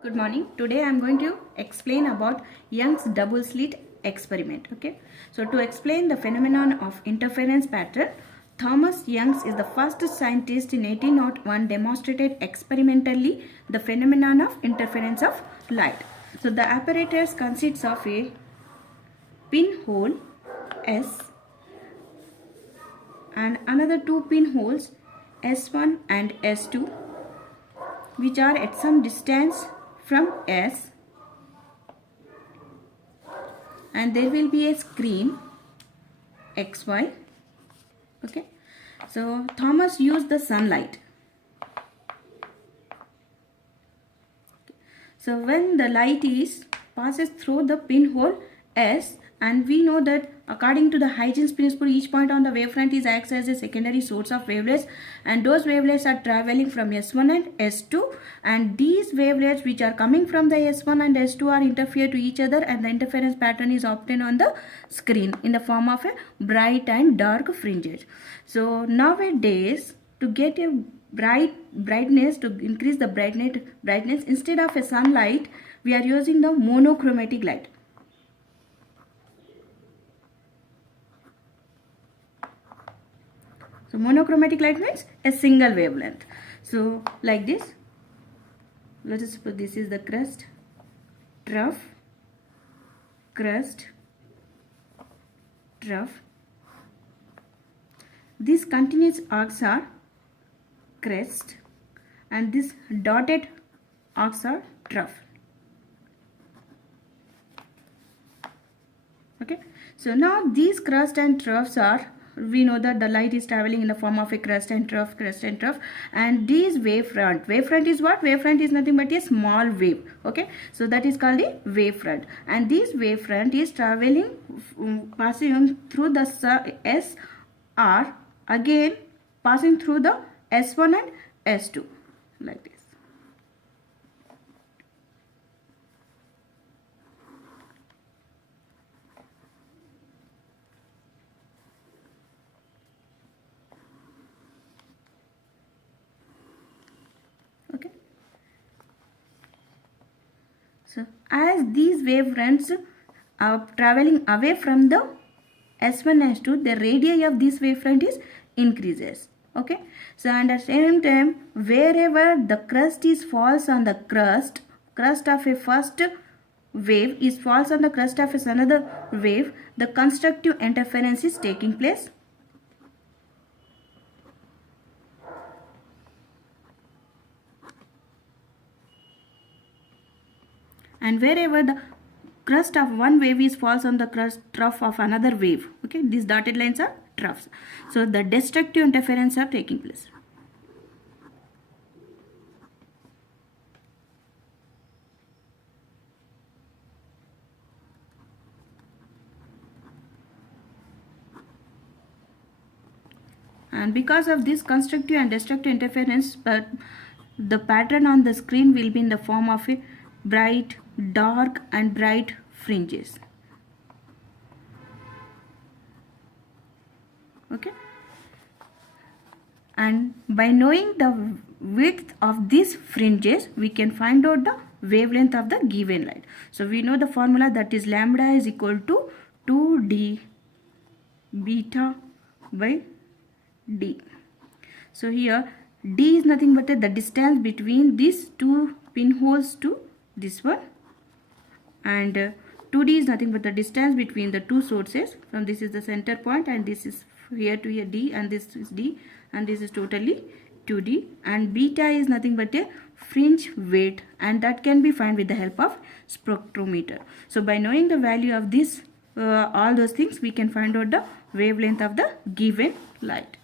Good morning. Today I am going to explain about Young's double slit experiment. Okay. So to explain the phenomenon of interference pattern, Thomas Young is the first scientist in 1801 demonstrated experimentally the phenomenon of interference of light. So the apparatus consists of a pinhole S and another two pinholes S1 and S2, which are at some distance from S, and there will be a screen XY. Okay, so Thomas used the sunlight. So when the light passes through the pinhole S, and we know that according to the Huygens principle, each point on the wavefront acts as a secondary source of wavelets, and those wavelets are traveling from S1 and S2, and these wavelets which are coming from the S1 and S2 are interfere to each other, and the interference pattern is obtained on the screen in the form of a bright and dark fringes. So nowadays, to get a brightness, to increase the brightness, instead of a sunlight, we are using the monochromatic light. So monochromatic light means a single wavelength. So like this, let us suppose this is the crest, trough, crest, trough. These continuous arcs are crest, and this dotted arcs are trough. Okay, so now these crest and troughs are, we know that the light is traveling in the form of a crest and trough, and these wavefront is what? Wavefront is nothing but a small wave. Okay, so that is called a wavefront, and this wavefront is traveling, passing through the SR, again passing through the S1 and S2, like this. Okay, so as these wavefronts are traveling away from the S1 and S2, the radii of this wavefront is increases. Okay, so and at the same time, wherever the crest falls on the crest of a first wave falls on the crest of another wave, the constructive interference is taking place. And wherever the crest of one wave falls on the trough of another wave, okay, these dotted lines are troughs. So the destructive interference are taking place. And because of this constructive and destructive interference, the pattern on the screen will be in the form of a bright, dark and bright fringes. Okay, and by knowing the width of these fringes, we can find out the wavelength of the given light. So we know the formula, that is lambda is equal to 2d beta by d. So here d is nothing but the distance between these two pinholes to this one, and 2d is nothing but the distance between the two sources. From this is the center point, and this is here to here d, and this is d, and this is totally 2d, and beta is nothing but a fringe weight, and that can be found with the help of spectrometer. So by knowing the value of this all those things, we can find out the wavelength of the given light.